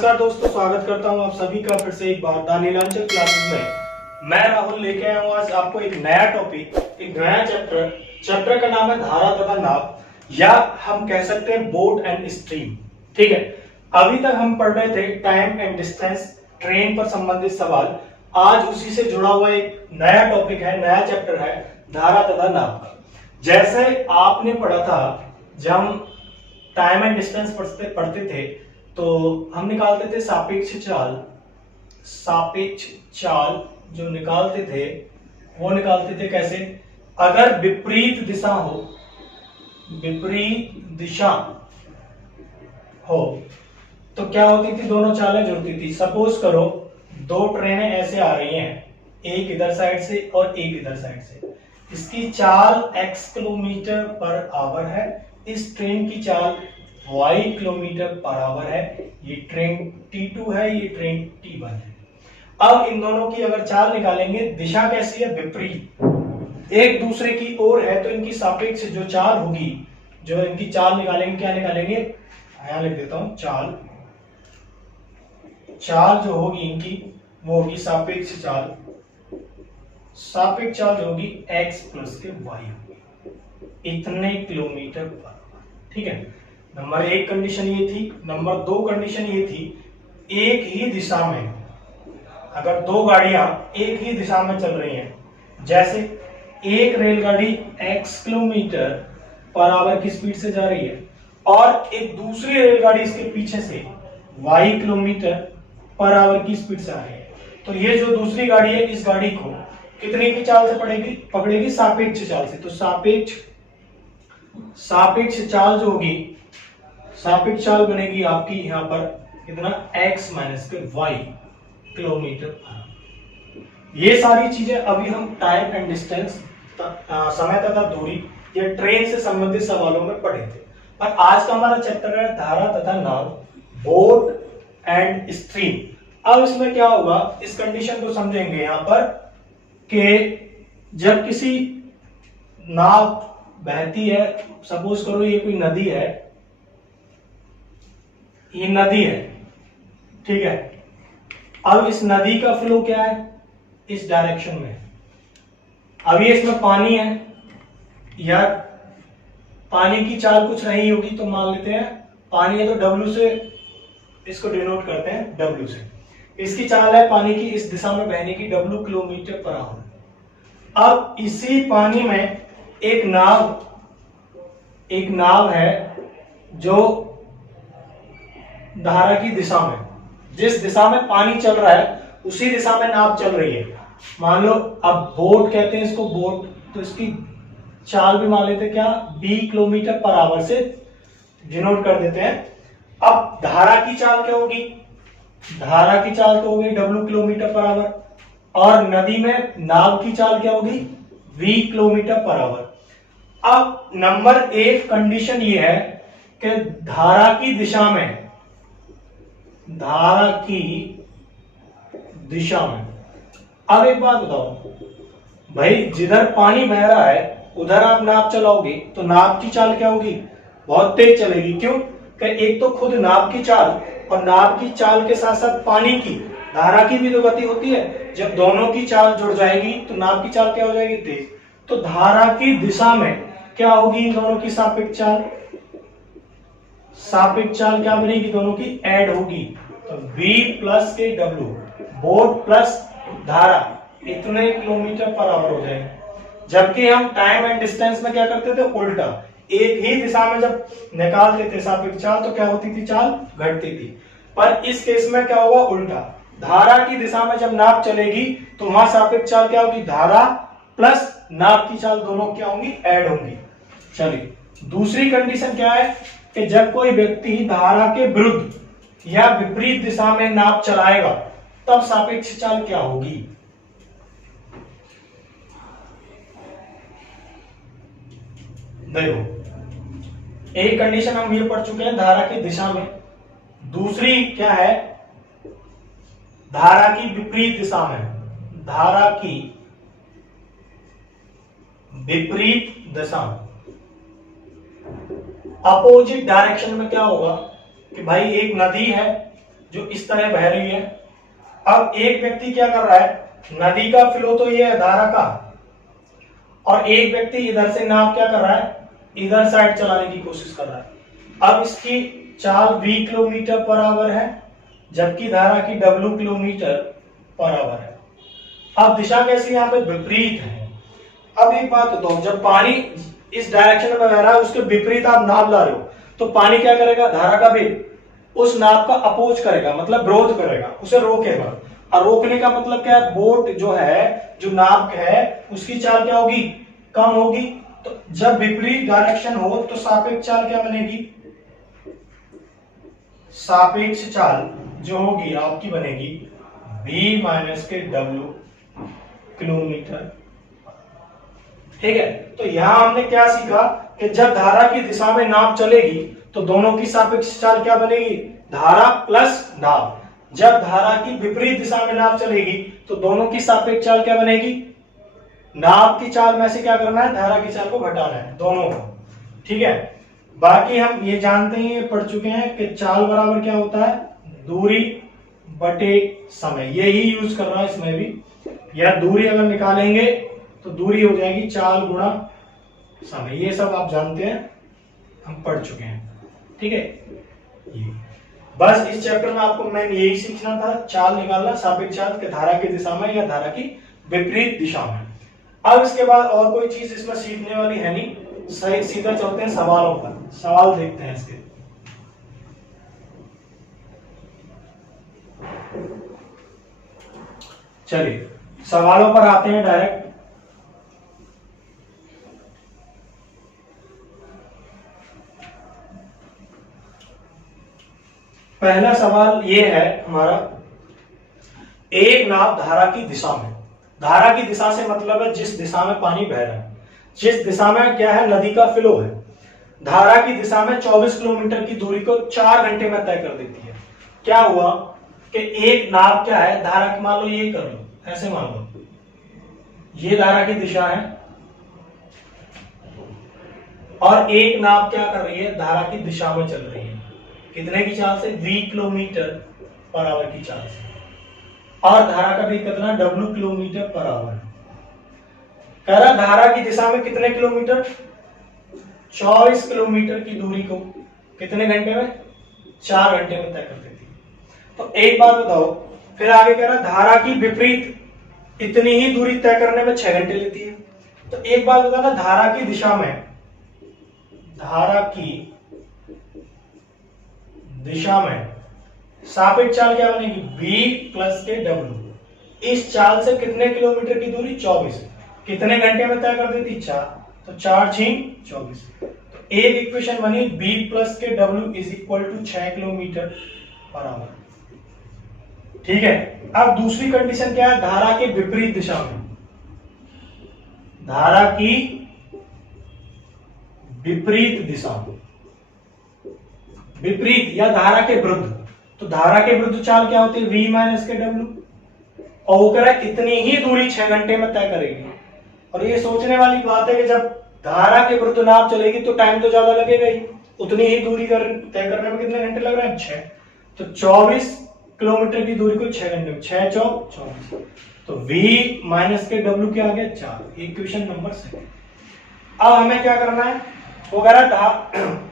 नमस्कार दोस्तों, स्वागत करता हूं आप सभी का फिर से एक बार द नीलांचल क्लासेस में। मैं राहुल लेके आया हूं आज आपको एक नया टॉपिक, एक नया चैप्टर का नाम है धारा तथा नाप, या हम कह सकते हैं बोट एंड स्ट्रीम। ठीक है, अभी तक हम पढ़ रहे थे टाइम एंड डिस्टेंस, ट्रेन पर संबंधित सवाल। आज उसी से जुड़ा हुआ एक नया टॉपिक है, नया चैप्टर है धारा तथा नाप। जैसे आपने पढ़ा था, जब हम टाइम एंड डिस्टेंस पढ़ते थे तो हम निकालते थे सापेक्ष चाल जो निकालते थे वो निकालते थे कैसे? अगर विपरीत दिशा हो तो क्या होती थी? दोनों चालें जुड़ती थी। सपोज करो दो ट्रेनें ऐसे आ रही हैं, एक इधर साइड से और एक इधर साइड से। इसकी चाल x किलोमीटर पर आवर है, इस ट्रेन की चाल y किलोमीटर पर आवर है। ये ट्रेन T2 है, ये ट्रेन T1 है। अब इन दोनों की अगर चाल निकालेंगे, दिशा कैसी है? विपरीत, एक दूसरे की ओर है, तो इनकी सापेक्ष जो चाल होगी, जो इनकी चाल निकालेंगे, क्या निकालेंगे? यहां लिख देता हूं, चाल जो होगी इनकी वो होगी सापेक्ष चाल। सापेक्ष चाल जो होगी x प्लस के y होगी, इतने किलोमीटर पर। ठीक है, नंबर एक कंडीशन ये थी। नंबर दो कंडीशन ये थी, एक ही दिशा में, अगर दो गाड़ियां एक ही दिशा में चल रही हैं, जैसे एक रेलगाड़ी x किलोमीटर पर आवर की स्पीड से जा रही है और एक दूसरी रेलगाड़ी इसके पीछे से y किलोमीटर पर आवर की स्पीड से आ रही है, तो ये जो दूसरी गाड़ी है, इस गाड़ी को कितने की चाल से पकड़ेगी? सापेक्ष चाल से। तो सापेक्ष चाल जो होगी, सापेक्ष चाल बनेगी आपकी यहां पर कितना? x माइनस के y किलोमीटर पर। ये सारी चीजें अभी हम टाइम एंड डिस्टेंस, समय तथा दूरी, ये ट्रेन से संबंधित सवालों में पढ़े थे। और आज का हमारा चैप्टर है धारा तथा नाव, बोट एंड स्ट्रीम। अब इसमें क्या होगा, इस कंडीशन को समझेंगे यहां पर कि जब किसी नाव बहती है, सपोज करो ये कोई नदी है, ये नदी है, ठीक है। अब इस नदी का फ्लो क्या है? इस डायरेक्शन में। अब ये इसमें पानी है, या पानी की चाल कुछ रही होगी, तो मान लेते हैं पानी है तो W से इसको डिनोट करते हैं, W से। इसकी चाल है पानी की इस दिशा में बहने की W किलोमीटर पर आवर। अब इसी पानी में एक नाव है जो धारा की दिशा में, जिस दिशा में पानी चल रहा है उसी दिशा में नाव चल रही है। मान लो, अब बोट कहते हैं इसको, बोट, तो इसकी चाल भी मान लेते क्या? b किलोमीटर पर आवर से डिनोट कर देते हैं। अब धारा की चाल क्या होगी? धारा की चाल तो होगी w किलोमीटर पर आवर, और नदी में नाव की चाल क्या होगी? v kilometre per our. अब नंबर एक कंडीशन ये है कि धारा की दिशा में, अब एक बात बताओ भाई, जिधर पानी बह रहा है उधर आप नाव चलाओगे तो नाव की चाल क्या होगी? बहुत तेज चलेगी। क्यों? कि एक तो खुद नाव की चाल, और नाव की चाल के साथ साथ पानी की, धारा की भी तो गति होती है। जब दोनों की चाल जुड़ जाएगी तो नाव की चाल क्या हो जाएगी? तेज। तो धारा की दिशा में क्या होगी? इन दोनों की सापेक्ष चाल क्या बनेगी? दोनों की ऐड होगी, तो v प्लस के W, बोट प्लस धारा, इतने किलोमीटर पर आवर हो जाएगा। जबकि हम टाइम एंड डिस्टेंस में क्या करते थे? उल्टा, एक ही दिशा में जब निकालते थे सापेक्ष चाल तो क्या होती थी? चाल घटती थी। पर इस केस में क्या होगा? उल्टा, धारा की दिशा में जब नाव चलेगी तो वहां सापेक्ष चाल क्या होगी? धारा प्लस नाव की चाल दोनों क्या होंगी? ऐड होंगी। चलिए, दूसरी कंडीशन क्या है कि जब कोई व्यक्ति धारा के विरुद्ध या विपरीत दिशा में नाव चलाएगा तब सापेक्ष चाल क्या होगी? देखो, एक कंडीशन हम ये पढ़ चुके हैं धारा की दिशा में, दूसरी क्या है? धारा की विपरीत दिशा में। धारा की विपरीत दिशा, अपोजिट डायरेक्शन में क्या होगा कि भाई एक नदी है, जो इस तरह बह रही है। अब एक व्यक्ति क्या कर रहा है, नदी का फ्लो तो ये है धारा का, और एक व्यक्ति इधर से नाव क्या कर रहा है, इधर साइड चलाने की कोशिश कर रहा है। अब इसकी चाल v किलोमीटर पर आवर है, जबकि धारा की w किलोमीटर पर आवर है। अब दिशा कैसी यहाँ पे विपरीत है। अब एक बात बताओ, जब पानी इस डायरेक्शन में बह रहा है, उसके विपरीत आप नाव ला रहे हो, तो पानी क्या करेगा, धारा का वेग उस नाव का अपोज करेगा, मतलब विरोध करेगा, उसे रोकेगा। और रोकने का मतलब क्या है, बोट जो है, जो नाव है, उसकी चाल क्या होगी, कम होगी। तो जब विपरीत डायरेक्शन हो तो सापेक्ष चाल क्या बनेगी, सापेक्ष चाल जो होगी आपकी बनेगी v माइनस के w किलोमीटर। ठीक है, तो यहां हमने क्या सीखा कि जब धारा की दिशा में नाव चलेगी तो दोनों की सापेक्ष चाल क्या बनेगी, धारा प्लस नाव। जब धारा की विपरीत दिशा में नाव चलेगी तो दोनों की सापेक्ष चाल क्या बनेगी, नाव की चाल में से क्या करना है, धारा की चाल को घटाना है, दोनों को। ठीक है, बाकी हम ये जानते हैं, ये पढ़ चुके हैं कि चाल बराबर क्या होता है, दूरी बटे समय। यही यूज कर रहा है इसमें भी। या दूरी अगर निकालेंगे तो दूरी हो जाएगी चाल गुणा समय। ये सब आप जानते हैं, हम पढ़ चुके हैं। ठीक है, ये बस इस चैप्टर में आपको मैं यही सीखना था, चाल निकालना, सापेक्ष चाल के धारा की दिशा में या धारा की विपरीत दिशा में। अब इसके बाद और कोई चीज इसमें सीखने वाली है नहीं, सही सीधा चलते हैं सवालों पर। सवाल देखते हैं इसके। चलिए सवालों पर आते हैं डायरेक्ट। पहला सवाल ये है हमारा, एक नाव धारा की दिशा में, धारा की दिशा से मतलब है जिस दिशा में पानी बह रहा है, जिस दिशा में क्या है, नदी का फ्लो है, धारा की दिशा में 24 किलोमीटर की दूरी को 4 घंटे में तय कर देती है। क्या हुआ कि एक नाव क्या है, धारा की, मान लो ये कर लो, ऐसे मान लो ये धारा की दिशा है, और एक नाव क्या कर रही है, धारा की दिशा में चल रही है। कितने की चाल से, v किलोमीटर पर आवर की चाल से, और धारा का भी कितना, w किलोमीटर पर आवर। कह रहा धारा की दिशा में कितने किलोमीटर, 24 किलोमीटर की दूरी को कितने घंटे में, 4 घंटे में तय कर देती है। तो एक बात बताओ, फिर आगे कह रहा धारा की विपरीत इतनी ही दूरी तय करने में 6 घंटे लेती है। तो एक बात बता ना, धारा की दिशा में, धारा की दिशा में सापेक्ष चाल क्या बनेगी, v प्लस के w। इस चाल से कितने किलोमीटर की दूरी, 24, कितने घंटे में तय कर देती, 4, तो 4 6 24। तो एक इक्वेशन बनी v प्लस के w is equal to 6 kilometre per hour. ठीक है, अब दूसरी कंडीशन क्या है, धारा के विपरीत दिशा में, धारा की विपरीत दिशा, विपरीत या धारा के विरुद्ध। तो धारा के विरुद्ध चाल क्या होती है, v माइनस के w, और वो कह रहा है इतनी ही दूरी 6 घंटे में तय करेगी। और ये सोचने वाली बात है कि जब धारा के विरुद्ध नाव चलेगी तो टाइम तो ज्यादा लगेगा ही, उतनी ही दूरी तय करने में कितने घंटे लग रहे हैं, 6। तो 24 किलोमीटर की दूरी को 6 घंटे में, 6 चौक 24। तो v माइनस के w क्या आ गया, 4। Equation number 7। अब हमें क्या करना है, वो कह रहा है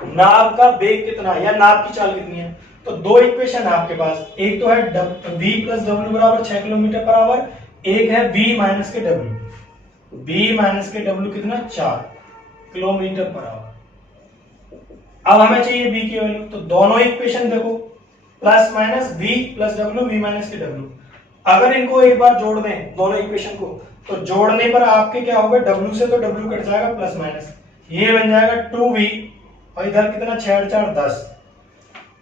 नाव का वेग कितना है या नाव की चाल कितनी है। तो दो इक्वेशन है आपके पास, एक तो है v प्लस डब्ल्यू बराबर 6 किलोमीटर पर आवर, एक है v माइनस के w। v माइनस के w कितना, 4 किलोमीटर पर आवर। अब हमें चाहिए v की वैल्यू, तो दोनों इक्वेशन देखो, plus minus v plus w, v minus के w। अगर इनको एक बार जोड़ दें दोनों इक्वेशन को, तो जोड़ने पर आपके क्या होगा, w से तो w कट जाएगा, प्लस माइनस ये बन जाएगा 2v, और इधर कितना, 6 4 10।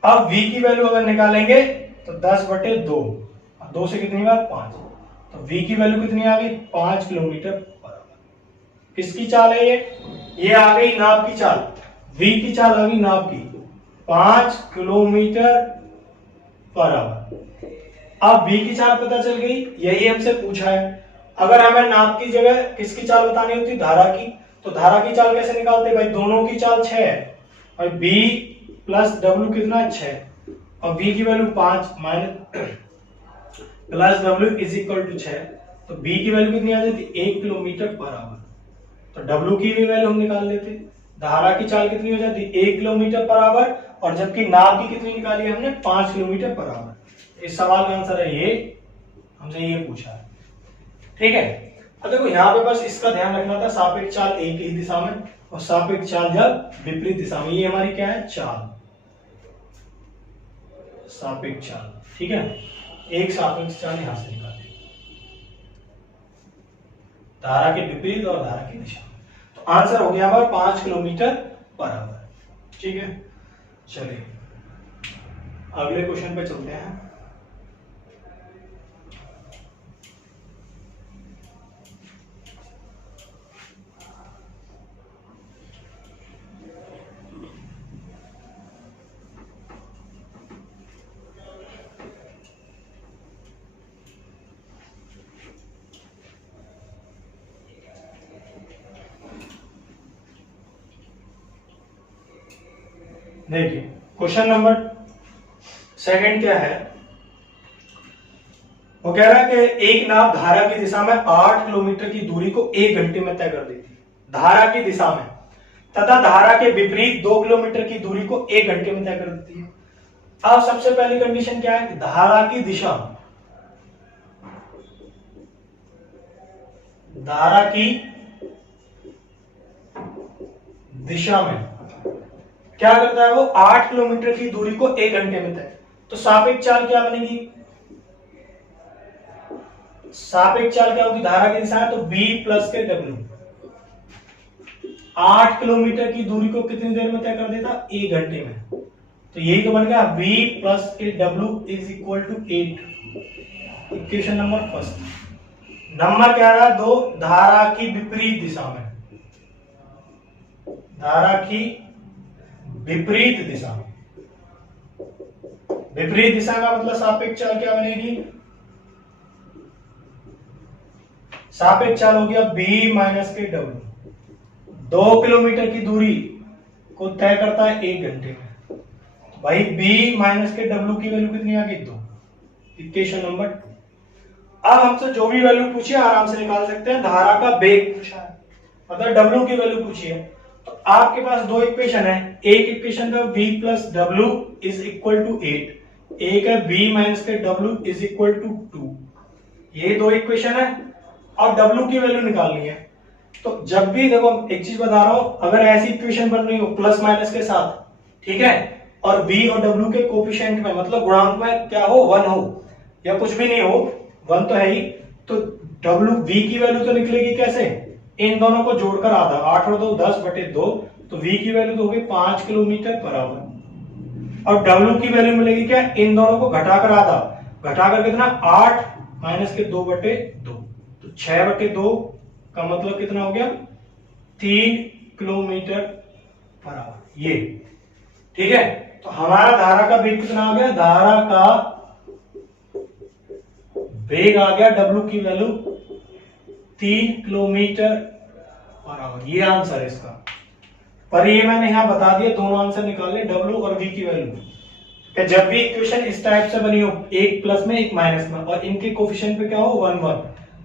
अब v की वैल्यू अगर निकालेंगे तो 10 बटे 2, 2 से कितनी बार, 5। तो v की वैल्यू कितनी आ गई, 5 किलोमीटर पर आवर। किसकी चाल है ये आ गई नाव की चाल, v की चाल आ गई नाव की, 5 किलोमीटर पर आवर। अब v की चाल पता चल गई, यही हमसे पूछा है। अगर हमें नाव की जगह किसकी चाल बतानी होती, धारा की, तो धारा की चाल कैसे निकालते भाई, दोनों की चाल 6 है, और v प्लस w कितना, 6, और v की value 5 minus plus w is equal to 6, तो b की वैल्यू कितनी आ जाती? 1 किलोमीटर पर आवर। तो w की भी वैल्यू हम निकाल लेते। धारा की चाल कितनी हो जाती? 1 किलोमीटर पर आवर, और जबकि नाव की कितनी निकाली हमने? 5 किलोमीटर पर आवर। इस सवाल का आंसर है ये, हमसे ये पूछा है। ठीक है, अब देखो यहाँ पे बस इसका ध्यान रखना था, सापेक्ष चाल एक ही दिशा में और सापेक्ष चाल जब विपरीत दिशा में। ये हमारी क्या है? चाल, सापेक्ष चाल। ठीक है, एक सापेक्ष चाल यहां से निकालें, धारा के विपरीत और धारा की दिशा में। तो आंसर हो गया हमारा 5 किलोमीटर पर आवर। ठीक है, चलिए अगले क्वेश्चन पे चलते हैं। देखिए क्वेश्चन नंबर सेकंड क्या है, वो कह रहा है कि एक नाव धारा की दिशा में 8 किलोमीटर की दूरी को 1 घंटे में तय कर देती है धारा की दिशा में, तथा धारा के विपरीत 2 किलोमीटर की दूरी को 1 घंटे में तय कर देती है। अब सबसे पहली कंडीशन क्या है? धारा की दिशा, धारा की दिशा में क्या करता है वो? 8 किलोमीटर की दूरी को 1 घंटे में तय। तो सापेक्ष चाल क्या बनेगी? सापेक्ष चाल क्या होगी? धारा की दिशा है तो b प्लस के w। 8 किलोमीटर की दूरी को कितनी देर में तय कर देता? 1 घंटे में। तो यही तो बन गया v प्लस के w is equal to 8। Equation number first. Number क्या रहा? 2, धारा की विपरीत दिशा में, धारा की विपरीत दिशा। विपरीत दिशा का मतलब सापेक्ष चाल क्या बनेगी? सापेक्ष चाल हो गया b माइनस के w। 2 किलोमीटर की दूरी को तय करता है 1 घंटे में। भाई b माइनस के w की वैल्यू कितनी आ गई? 2। Equation number 2। अब हमसे जो भी वैल्यू पूछी आराम से निकाल सकते हैं। धारा का वेग पूछा है, अगर w की वैल्यू पूछी है तो आपके पास दो इक्वेशन है। एक इक्वेशन का v plus W is equal to 8, एक है v माइनस के w इज इक्वल टू 2। ये दो इक्वेशन है और w की वैल्यू निकालनी है। तो जब भी देखो एक चीज बता रहा हूं, अगर ऐसी इक्वेशन बन रही हो प्लस माइनस के साथ, ठीक है, और v और w के कोफिशिएंट में मतलब गुणांक में क्या हो? 1 हो या कुछ भी नहीं हो, 1 तो है ही, तो w v की वैल्यू तो निकलेगी कैसे? इन दोनों को जोड़कर आधा, 8 और 2 10 बटे 2, तो v की वैल्यू तो होगी 5 किलोमीटर पर आवर। और w की वैल्यू मिलेगी क्या? इन दोनों को घटाकर आधा, घटाकर कितना? 8 माइनस के 2 बटे 2, तो 6 बटे 2 का मतलब कितना हो गया? 3 किलोमीटर पर आवर। ये ठीक है, तो हमारा धारा का वेग कितना आ गया? धारा का वेग आ गया w की वैल्यू 3 किलोमीटर पर आवर। ये आंसर है इसका। पर ये मैंने यहां बता दिया, दोनों आंसर निकालने w और v की वैल्यू। कि जब भी इक्वेशन इस टाइप से बनी हो, एक प्लस में एक माइनस में, और इनके कोफिशिएंट पे क्या हो? 1 1,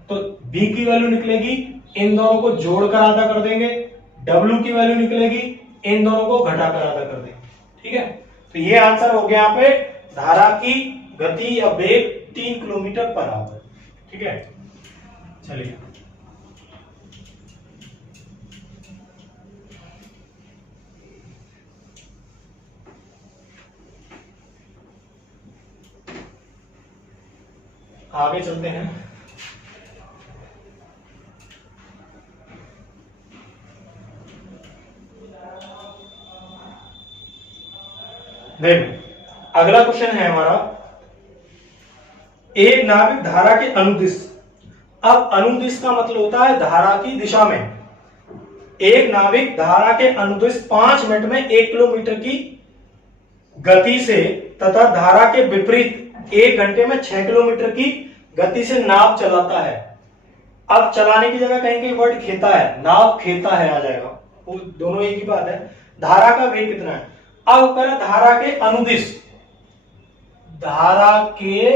तो v की वैल्यू निकलेगी, इन दोनों को जोड़कर आधा कर देंगे, w की वैल्यू निकलेगी, इन दोनों को घटाकर आधा कर देंगे। ठीक है, तो ये आंसर हो गया यहाँ पे धारा की गति या वेग 3 किलोमीटर पर आवर। ठीक है, चलिए आगे चलते हैं। देखो अगला क्वेश्चन है हमारा, एक नाविक धारा के अनुदिश। अब अनुदिश का मतलब होता है धारा की दिशा में। एक नाविक धारा के अनुदिश 5 मिनट में 1 किलोमीटर की गति से तथा धारा के विपरीत 1 घंटे में 6 किलोमीटर की गति से नाव चलाता है। अब चलाने की जगह कहीं कहीं वर्ड खेता है, नाव खेता है आ जाएगा, वो दोनों एक ही बात है। धारा का वेग कितना है? अब कर धारा के अनुदिश, धारा के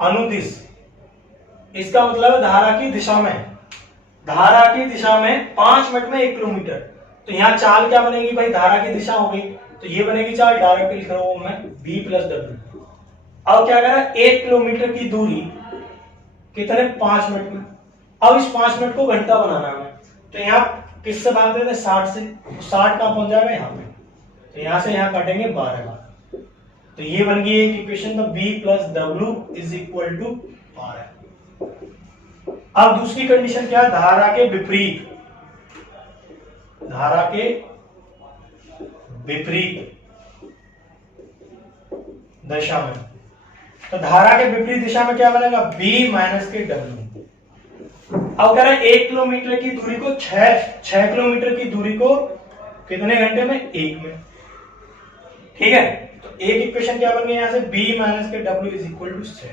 अनुदिश, इसका मतलब है धारा की दिशा में, धारा की दिशा में 5 मिनट में 1 किलोमीटर। तो यहाँ चाल क्या बनेगी भाई, धारा की दिशा हो गई, तो ये बनेगी चाल, डायरेक्ट लिख रहा हूं मैं b प्लस डब्ल्यू। अब क्या करा, 1 किलोमीटर की दूरी कितने, 5 मिनट में। अब इस 5 मिनट को घंटा बनाना है, तो यहाँ किससे भाग देते, 60 से, तो 60 कहां पहुंच जाएगा, यहाँ पे, तो यहाँ से यहाँ काटेंगे 12 बार, तो ये बन गई एक इक्वेशन, तो b plus W is equal to 12। अब दूसरी कंडीशन क्या है, धारा के विपरीत, धारा के विपरीत दिशा में, तो धारा के विपरीत दिशा में क्या बनेगा, b माइनस के डब्ल्यू। अब कह रहे हैं 1 किलोमीटर की दूरी को 6 किलोमीटर की दूरी को कितने घंटे में, 1 में। ठीक है, तो एक इक्वेशन क्या बन गई यहां से, b माइनस के W is equal to 6,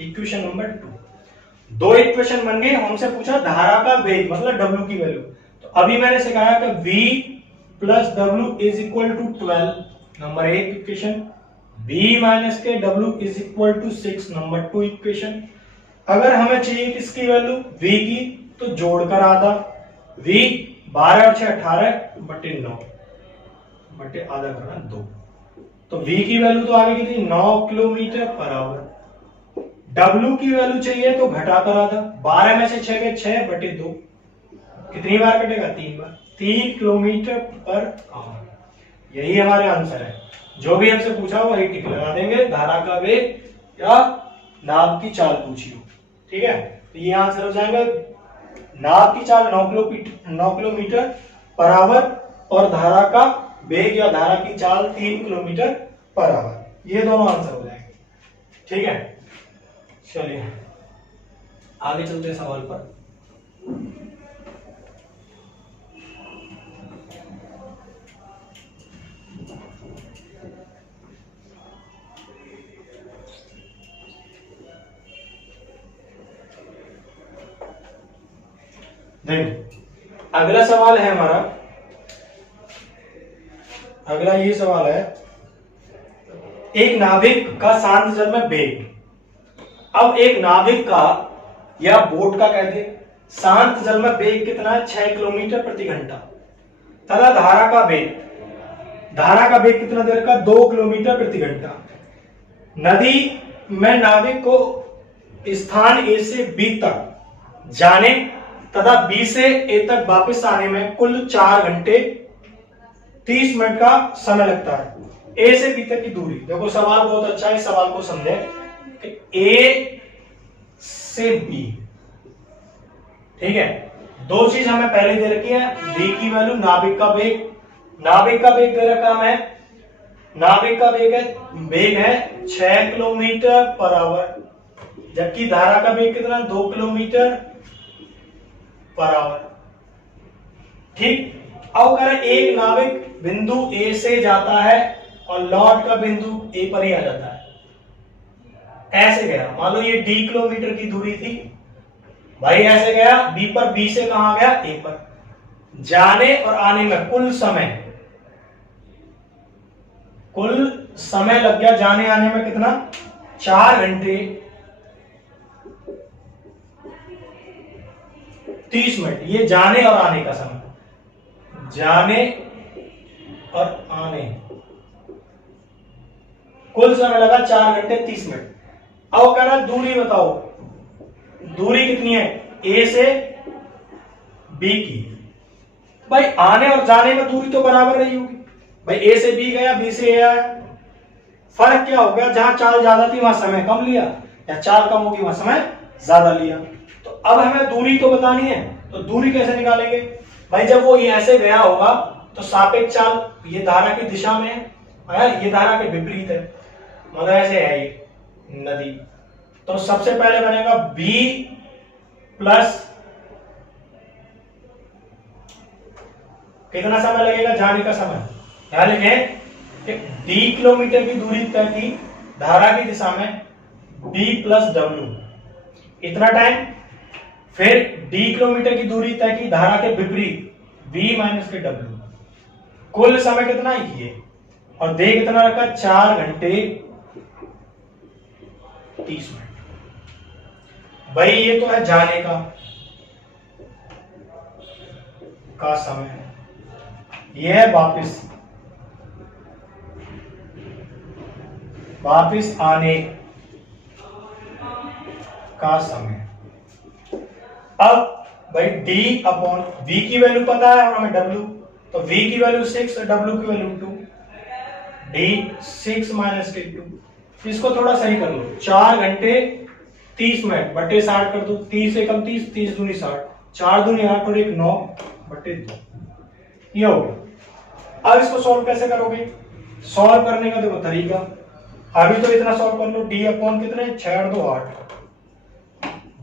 equation number 2। 2 equation बन गई। हमसे पूछा धारा का वेग मतलब w की वैल्यू, तो अभी मैंने सिखाया कि v plus W is equal to 12, number 1 equation. b minus के w is equal to 6, number 2 equation. अगर हमें चाहिए किसकी वैल्यू, v की, तो जोड़कर आधा, v 12 और 6 18 बटे 9 बटे आधा करना 2, तो v की वैल्यू तो आगे कितनी, 9 किलोमीटर पर आवर। w की वैल्यू चाहिए तो घटाकर आधा, 12 में से 6 गए 6 बटे 2, कितनी बार कटेगा, 3 बार, 3 किलोमीटर पर आवर। यही हमारे आंसर है, जो भी हमसे पूछा वही टिक लगा देंगे, धारा का वेग या नाव की चाल पूछी हो। ठीक है, तो ये आंसर हो जाएगा, नाव की चाल 9 किलोमीटर पर आवर और धारा का वेग या धारा की चाल 3 किलोमीटर पर आवर, ये दोनों आंसर हो जाएंगे। ठीक है, चलिए आगे चलते हैं सवाल पर। देखिए अगला सवाल है हमारा, अगला ये सवाल है, एक नाविक का शांत जल में वेग। अब एक नाविक का या बोट का कहते शांत जल में वेग कितना है, 6 किलोमीटर प्रति घंटा, तथा धारा का वेग, धारा का वेग कितना देर का, 2 किलोमीटर प्रति घंटा। नदी में नाविक को स्थान ए से बी तक जाने तथा बी से ए तक वापस आने में कुल 4 घंटे 30 मिनट का समय लगता है। ए से बी तक की दूरी, देखो सवाल बहुत अच्छा है, इस सवाल को समझे कि ए से बी, ठीक है, 2 चीज हमें पहले दे रखी है, बी की वैल्यू, नाविक का वेग, नाविक का वेग दे रखा है, नाविक का वेग है 6 किलोमीटर पर आवर, जबकि धारा का वेग कितना, 2 किलोमीटर पर आवर। ठीक, अब अगर एक नाविक बिंदु ए से जाता है और लौट का बिंदु ए पर ही आ जाता है, ऐसे गया, मान लो ये डी किलोमीटर की दूरी थी भाई, ऐसे गया बी पर, बी से कहां गया, ए पर, जाने और आने में कुल समय लग गया, जाने आने में कितना, 4 घंटे 30 मिनट, ये जाने और आने का समय, जाने और आने कुल समय लगा 4 घंटे 30 मिनट। अब कह रहा दूरी बताओ, दूरी कितनी है, ए से बी की, भाई आने और जाने में दूरी तो बराबर रही होगी, भाई ए से बी गया, बी से ए आया, फर्क क्या हो गया, जहां चाल ज्यादा थी वहां समय कम लिया, या चाल कम होगी वहां समय ज्यादा लिया। तो अब हमें दूरी तो बतानी है, तो दूरी कैसे निकालेंगे भाई, जब वो ऐसे गया होगा तो सापेक्ष चाल, ये धारा की दिशा में है, ये धारा के विपरीत है, मतलब ऐसे है ये नदी, तो सबसे पहले बनेगा b प्लस कितना समय लगेगा, जाने का समय, यहां लिखें कि d किलोमीटर की दूरी तय की धारा की दिशा में b प्लस डब्ल्यू, इतना टाइम, फिर d किलोमीटर की दूरी तय की धारा के विपरीत v माइनस के w, कुल समय कितना, ये और दे कितना रखा, 4 घंटे 30 मिनट। भाई ये तो है जाने का समय है, ये है वापिस आने का समय। अब भाई d अपॉन v की वैल्यू पता है और हमें w, तो v की वैल्यू 6 और w की वैल्यू 2, d 6 माइनस d 2। इसको थोड़ा सही कर लो, 4 घंटे 30 मिनट बटे 60 कर दो, 30 एकम 30, 30 दूनी 60, 4 दूनी 8 और 1 9 बटे 2, ये हो गया। अब इसको सॉल्व कैसे करोगे, सॉल्व करने का देखो तरीका, अभी तो इतना सॉल्व कर लो, d अपॉन कितने 6 और 2 8,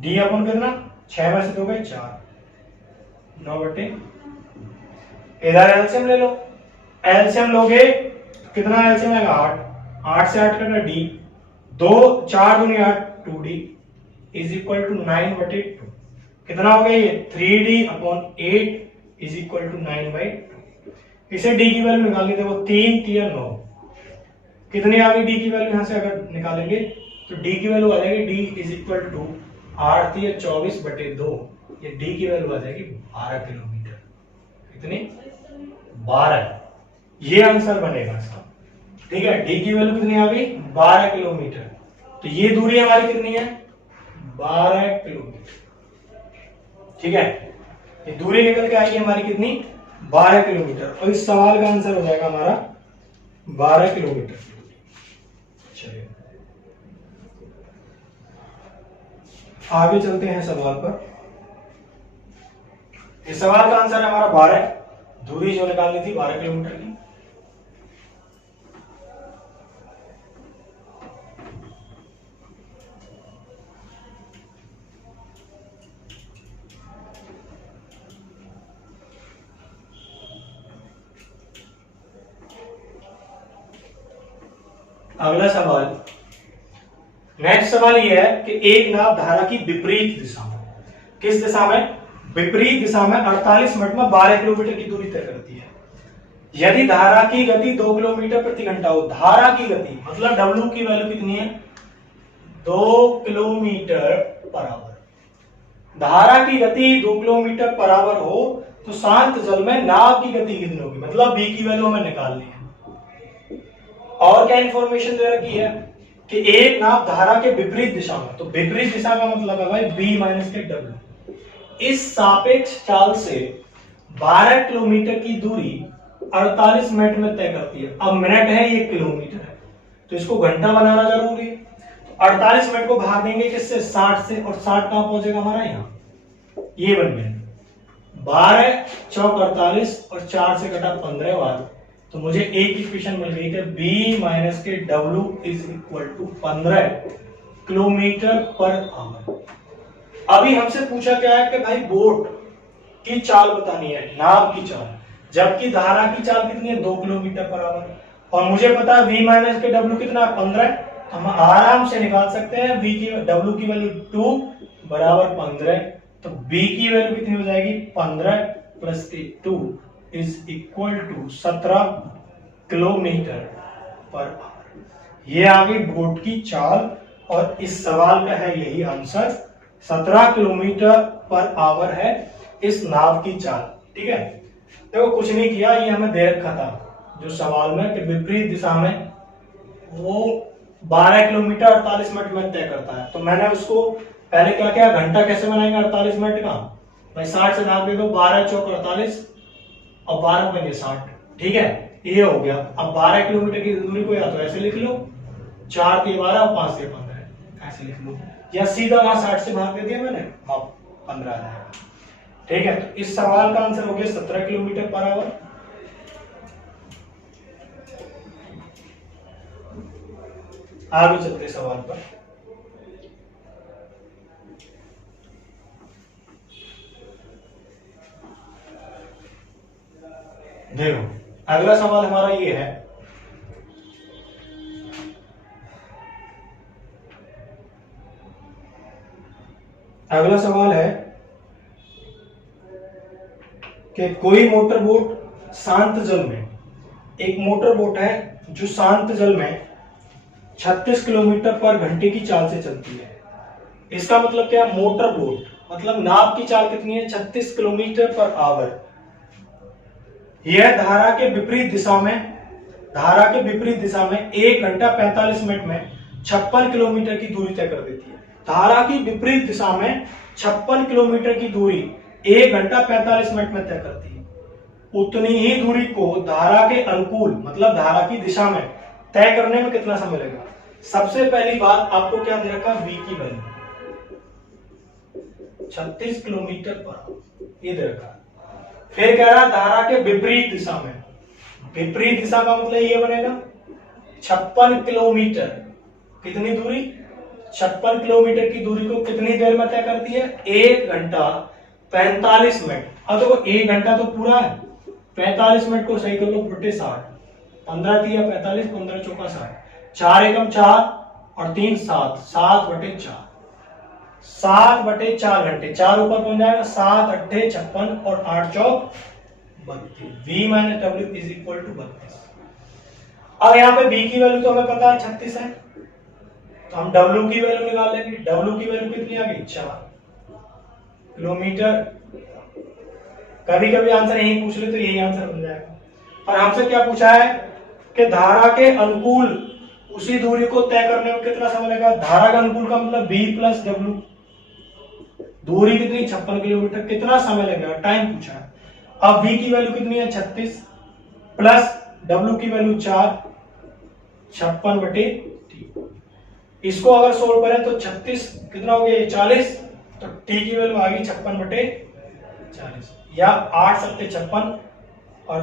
d अपॉन कितना 6 में से 2 गए 4, 9 बटे, इधर एलसीएम ले लो, एलसीएम लोगे कितना एलसीएम आएगा 8, 8 से 8 करना d, 2 4 दूनी 8 2d इज इक्वल टू 9 बटे 2, कितना हो गया ये 3d upon 8 is equal to 9 by 2। इसे d की वैल्यू निकालनी, देखो 3 3 9, कितनी आ गई d की वैल्यू, यहां से अगर निकालेंगे तो d की वैल्यू आ जाएगी d इज इक्वल टू 8 3 24 बटे 2, ये d की वैल्यू आ जाएगी 12 किलोमीटर, कितनी 12, ये आंसर बनेगा इसका। ठीक है, d की वैल्यू कितनी आ गई 12 किलोमीटर, तो ये दूरी हमारी कितनी है 12 किलोमीटर। ठीक है, ये दूरी निकल के आएगी हमारी कितनी 12 किलोमीटर, और इस सवाल का आंसर हो जाएगा हमारा 12 किलोमीटर। चलिए आगे चलते हैं सवाल पर। इस सवाल का आंसर है हमारा 12, दूरी जो निकालनी थी 12 किलोमीटर की। अगला सवाल, नेक्स्ट सवाल यह है कि एक नाव धारा की विपरीत दिशा में, किस दिशा में, विपरीत दिशा में 48 मिनट में 12 किलोमीटर की दूरी तय करती है। यदि धारा की गति 2 किलोमीटर प्रति घंटा हो, धारा की गति मतलब W की वैल्यू कितनी है 2 किलोमीटर पर आवर, धारा की गति 2 किलोमीटर पर आवर हो तो शांत जल में नाव की गति कितनी होगी, मतलब B की वैल्यू हमें निकालनी है। और क्या इंफॉर्मेशन दे रखी है कि एक नाव धारा के विपरीत दिशा में, तो विपरीत दिशा का मतलब है भाई b माइनस के w, इस सापेक्ष चाल से 12 किलोमीटर की दूरी 48 मिनट में तय करती है। अब मिनट है, ये किलोमीटर है, तो इसको घंटा बनाना जरूरी है। तो 48 मिनट को भाग देंगे किससे 60 से, और 60 कहां पहुंचेगा हमारा यहाँ, ये बन गया 12 चौक 48 और 4 से कटा 15 बाद, तो मुझे एक इक्वेशन मिल गई कि b माइनस के w is equal to 15 kilometre per hour. अभी हमसे पूछा क्या है कि भाई बोट की चाल बतानी है, नाव की चाल, जबकि धारा की चाल कितनी है 2 किलोमीटर पर आवर, और मुझे पता है v माइनस के w कितना 15, हम आराम से निकाल सकते हैं v की w की वैल्यू 2 बराबर 15, तो b की वैल्यू कितनी हो जाएगी 15 प्लस के 2 is equal to 17 kilometre per hour. ये आ गई बोट की चाल, और इस सवाल का है यही आंसर, 17 किलोमीटर पर आवर है इस नाव की चाल। ठीक है, देखो कुछ नहीं किया, ये हमें दे रखा था जो सवाल में कि विपरीत दिशा में वो 12 किलोमीटर 48 मिनट में तय करता है, तो मैंने उसको पहले क्या किया, घंटा कैसे बनाएंगे 48 मिनट का, भाई 60 से भाग दे दो, 12 चौक 48 और 12 पंजे 60। ठीक है, ये हो गया। अब 12 किलोमीटर की दूरी को या तो ऐसे लिख लो, 4 से 12 और 5 से 15 ऐसे लिख लो, या सीधा वहां 60 से भाग दे दिया मैंने, वहां 15 आ जाएगा। ठीक है, तो इस सवाल का आंसर हो गया 17 किलोमीटर पर आवर। आगे चलते सवाल पर। देखो अगला सवाल हमारा ये है, अगला सवाल है कि कोई मोटर बोट शांत जल में एक मोटर बोट है जो शांत जल में 36 किलोमीटर पर घंटे की चाल से चलती है। इसका मतलब क्या, मोटर बोट मतलब नाव की चाल कितनी है, 36 किलोमीटर पर आवर। यह धारा के विपरीत दिशा में 1 घंटा 45 मिनट में 56 किलोमीटर की दूरी तय कर देती है। धारा की विपरीत दिशा में 56 किलोमीटर की दूरी 1 घंटा 45 मिनट में तय करती है। उतनी ही दूरी को धारा के अनुकूल मतलब धारा की दिशा में तय करने में कितना समय लगेगा। सबसे पहली बात आपको क्या दे रखा, v की वैल्यू 36 किलोमीटर पर ये दे रखा। फिर कह रहा धारा के विपरीत दिशा में, विपरीत दिशा का मतलब ये बनेगा 56 किलोमीटर, कितनी दूरी, 56 किलोमीटर की दूरी को कितनी देर में तय करती है, 1 घंटा 45 मिनट। अब देखो 1 घंटा तो पूरा है, 45 मिनट को सही कर लो बटे 60, 15 तिया 45, 15 चौका 60, 4 एकम 4 और 3 7, 7 बटे 4, 7 बटे 4 घंटे, 4 ऊपर पहुंच जाएगा, 7 अट्ठे 56 और 8 चौक 32, v minus W is equal to 32। अब यहाँ पे v की वैल्यू तो हमें पता है 36 है, तो हम w की वैल्यू निकाल लेंगे। w की वैल्यू कितनी आ गई, 4 किलोमीटर। कभी कभी आंसर यही पूछ ले तो यही आंसर बन जाएगा, पर हमसे क्या पूछा है कि धारा के अनुकूल उसी दूरी को तय करने में कितना समय लगेगा। धारा का अनुकूल का मतलब v प्लस डब्ल्यू, दूरी कितनी 56 किलोमीटर, कितना समय लगेगा, टाइम पूछा है। अब v की वैल्यू कितनी है 36 प्लस w की वैल्यू 4, 56 बटे 3। इसको अगर सोल्व करें तो 36 कितना हो गया 40, तो t की वैल्यू आ गई 56 बटे 40 या 8 सत्ते 56 और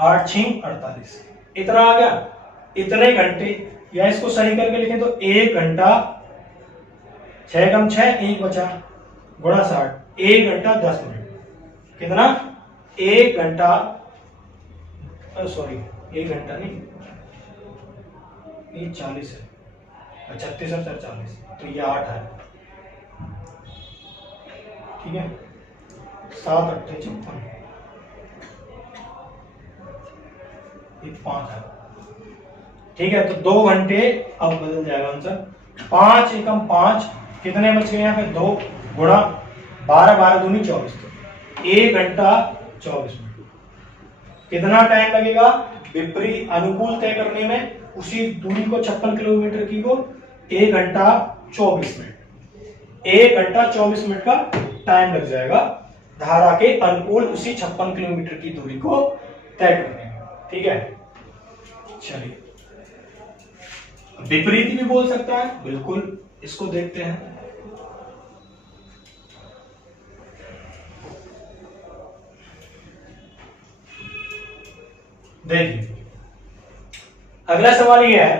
8 छीं 48, इतना आ गया, इतने घंटे। या इसको सही करके लिखें तो 1 घंटा 6 कम 6 1 बचा गुणा 60, 1 घंटा 10 मिनट, कितना 1 घंटा, सॉरी 1 घंटा नहीं, ये 40 है, 36 और 40, तो ये 8 है, ठीक है, 7 अट्ठे 56, ये 5 है, ठीक है। तो 2 घंटे, अब बदल जाएगा आंसर, 5 एकम 5, कितने बच गए यहाँ पे 2 गुणा 12, 12 दूनी 24, तो 1 घंटा 24 मिनट। कितना टाइम लगेगा विपरीत अनुकूल तय करने में, उसी दूरी को 56 किलोमीटर की को 1 घंटा 24 मिनट, 1 घंटा 24 मिनट का टाइम लग जाएगा धारा के अनुकूल उसी 56 किलोमीटर की दूरी को तय करने में, ठीक है। चलिए, विपरीत भी बोल सकता है, बिल्कुल, इसको देखते हैं। देखिए, अगला सवाल यह है,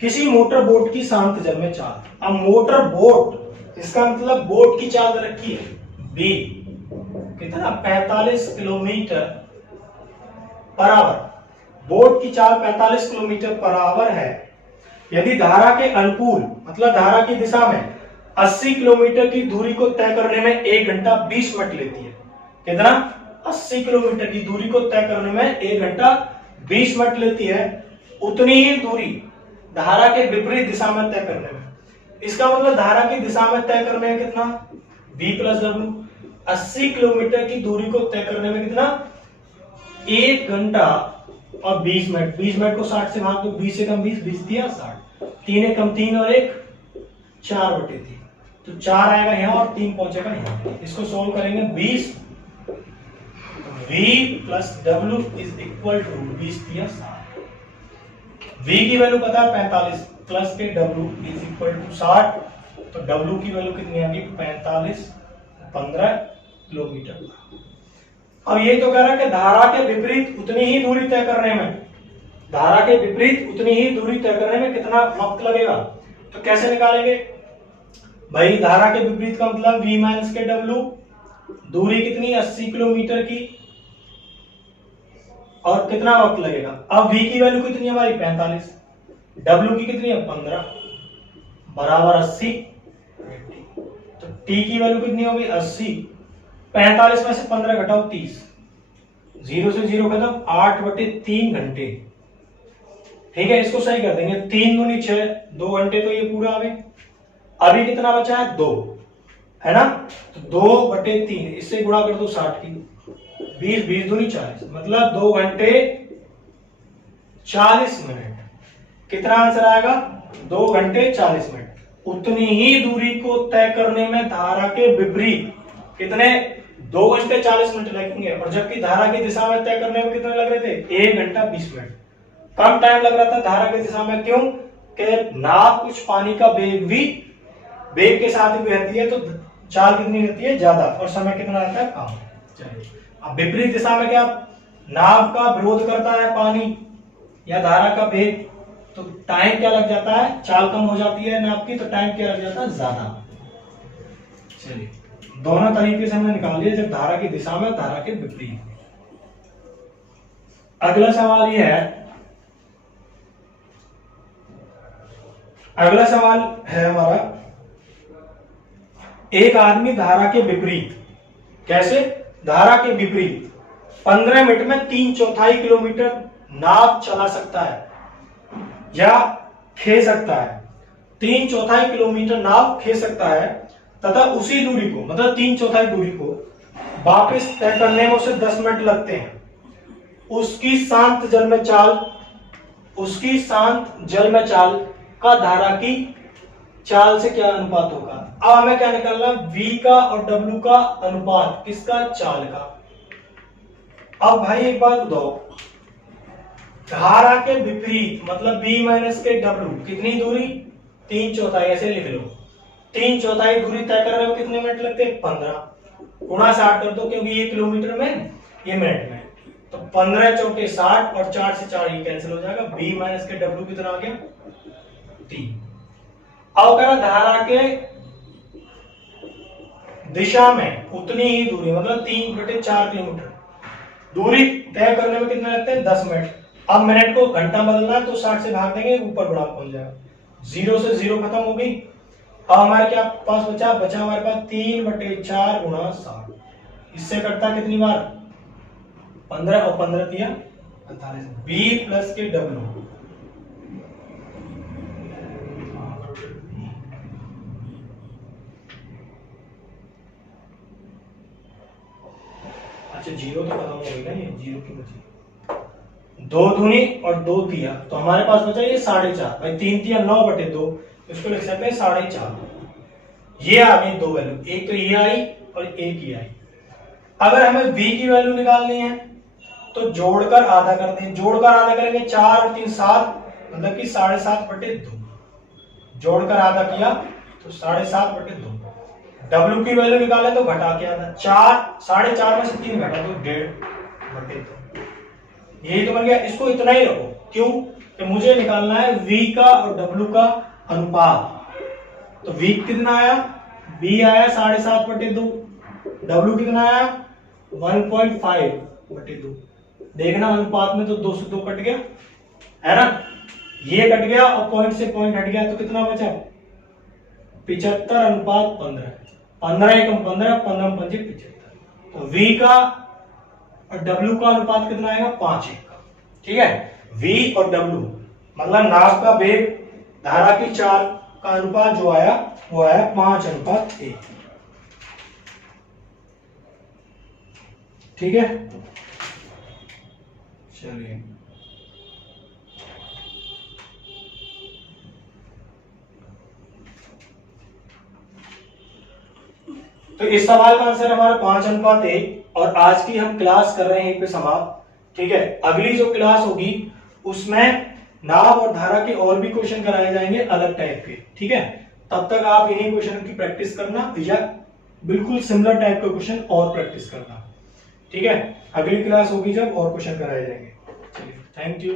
किसी मोटर बोट की शांत जल में चाल। अब मोटर बोट, इसका मतलब बोट की चाल रखी है b, कितना 45 किलोमीटर पर आवर, बोट की चाल 45 किलोमीटर पर आवर है। यदि धारा के अनुकूल मतलब धारा की दिशा में 80 किलोमीटर की दूरी को तय करने में 1 घंटा 20 मिनट लेती है, कितना 80 किलोमीटर की दूरी को तय करने में 1 घंटा 20 मिनट लेती है, उतनी ही दूरी धारा के विपरीत दिशा में तय करने में। इसका मतलब धारा की दिशा में तय करने में कितना, v प्लस डब्ल्यू, 80 किलोमीटर की दूरी को तय करने में कितना, 1 घंटा और 20 मिनट। 20 मिनट को 60 से भाग दो, 20 से कम 20, 20 दिया 60, 3 एकम 3 और 1 4 बटे 3, तो 4 आएगा यहाँ और 3 पहुंचेगा यहाँ। इसको सोल्व करेंगे, 20 v plus W is equal to 20 दिया 60, v की वैल्यू पता है 45 प्लस के w इज इक्वल टू 60, तो w की वैल्यू कितनी आ गई 45, 15 किलोमीटर। अब ये तो कह रहा है कि धारा के विपरीत उतनी ही दूरी तय करने में, धारा के विपरीत उतनी ही दूरी तय करने में कितना वक्त लगेगा। तो कैसे निकालेंगे भाई, धारा के विपरीत का मतलब v माइनस के डब्ल्यू, दूरी कितनी 80 किलोमीटर की, और कितना वक्त लगेगा। अब v की वैल्यू कितनी है हमारी 45, w की कितनी है 15 बराबर 80, तो t की वैल्यू कितनी होगी 80, 45 में से 15 घटाओ 30, 0 से 0 खत्म, 8/3 घंटे। ठीक है, इसको सही कर देंगे, 3 दूनी 6, 2 घंटे तो ये पूरा आ गए। अभी कितना बचा है, 2 है ना, तो 2/3 इससे गुणा कर दो 60 की, 20, 20 दूनी 40, मतलब 2 घंटे 40 मिनट। कितना आंसर आएगा, 2 घंटे 40 मिनट। उतनी ही दूरी को तय करने में धारा के विपरीत कितने, 2 घंटे 40 मिनट लगेंगे, और जबकि धारा की दिशा में तय करने में कितने लग रहे थे, 1 घंटा 20 मिनट। कम टाइम लग रहा था धारा की दिशा में, क्यों, कि नाव कुछ पानी का वेग के साथ ही बहती है, तो चाल कितनी रहती है, ज्यादा, और समय कितना रहता है, कम। चलिए, अब विपरीत दिशा में क्या, नाव का विरोध करता है पानी या धारा का वेग, तो टाइम क्या लग जाता है, चाल कम हो जाती है नाव की, तो टाइम क्या लग जाता है, ज्यादा। चलिए, दोनों तरीके से हमने निकाल लिया, जब धारा की दिशा में, धारा के विपरीत। अगला सवाल यह है, अगला सवाल है हमारा, एक आदमी धारा के विपरीत, कैसे, धारा के विपरीत 15 मिनट में 3/4 किलोमीटर नाव चला सकता है या खे सकता है। 3/4 किलोमीटर नाव खे सकता है तथा उसी दूरी को, मतलब 3/4 दूरी को वापस तय करने में उसे 10 मिनट लगते हैं। उसकी शांत जल में चाल का धारा की चाल से क्या अनुपात होगा। अब हमें क्या निकालना, v का और w का अनुपात, किसका, चाल का। अब भाई एक बात बताओ, धारा के विपरीत मतलब b माइनस के w, कितनी दूरी, 3/4, ऐसे लिख लो, 3/4 दूरी तय करने में कितने मिनट लगते हैं, 15, गुणा 60 कर दो, क्योंकि ये किलोमीटर में, ये मिनट में, तो 15 चौके 60, और 4 से 4 ये कैंसिल हो जाएगा, b माइनस के w कितना आ गया, 3। अब कह धारा के दिशा में उतनी ही दूरी, मतलब 3/4 किलोमीटर दूरी तय करने में कितना लगते हैं, 10 मिनट। अब मिनट को घंटा बदलना है, तो 60 से भाग देंगे, ऊपर गुणा पहुंच जाएगा, 0 से 0 खत्म हो गई। अब हमारे क्या पास बचा हमारे पास 3/4 गुणा 60, इससे कटता कितनी बार, 15, और 15 दिया 48, b प्लस के w। अच्छा, 0 तो खत्म हो गई ना, ये 0 की बची, 2 दूनी और 2 दिया, तो हमारे पास बचा ये 4.5, भाई 3 दिया 9/2, इसको लिख सकते हैं 4.5। ये आ गई 2 वैल्यू, एक तो ये आई और एक ये आई। अगर हमें v की वैल्यू निकालनी है तो जोड़कर आधा कर दें, जोड़कर आधा करेंगे, 4 और 3 7, मतलब कि 7.5/2, जोड़कर आधा किया तो 7.5/2। W की वैल्यू निकाले तो घटा के आधा, 4.5 में से 3 घटा तो 1.5/2, यही तो बन गया। इसको इतना ही रखो, क्यों कि मुझे निकालना है v का और w का अनुपात। तो v कितना आया, v आया 7.5/2, w कितना आया 1.5/2। देखना अनुपात में तो 2 से 2 कट गया, है ना, ये कट गया और पॉइंट से पॉइंट हट गया, तो कितना बचा 75:15, 15 एकम 15, 15 पंजे 75। तो v का और w का अनुपात कितना आएगा, 5:1। ठीक है, v और w मतलब नाव का वेग धारा की चाल का अनुपात जो आया वो आया 5:1। ठीक है, चलिए तो इस सवाल का आंसर हमारा 5:1, और आज की हम क्लास कर रहे हैं यहीं पे समाप्त। ठीक है, अगली जो क्लास होगी उसमें नाव और धारा के और भी क्वेश्चन कराए जाएंगे अलग टाइप के। ठीक है, तब तक आप इन्हीं क्वेश्चन की प्रैक्टिस करना या बिल्कुल सिमिलर टाइप के क्वेश्चन और प्रैक्टिस करना। ठीक है, अगली क्लास होगी जब और क्वेश्चन कराए जाएंगे। चलिए, थैंक यू।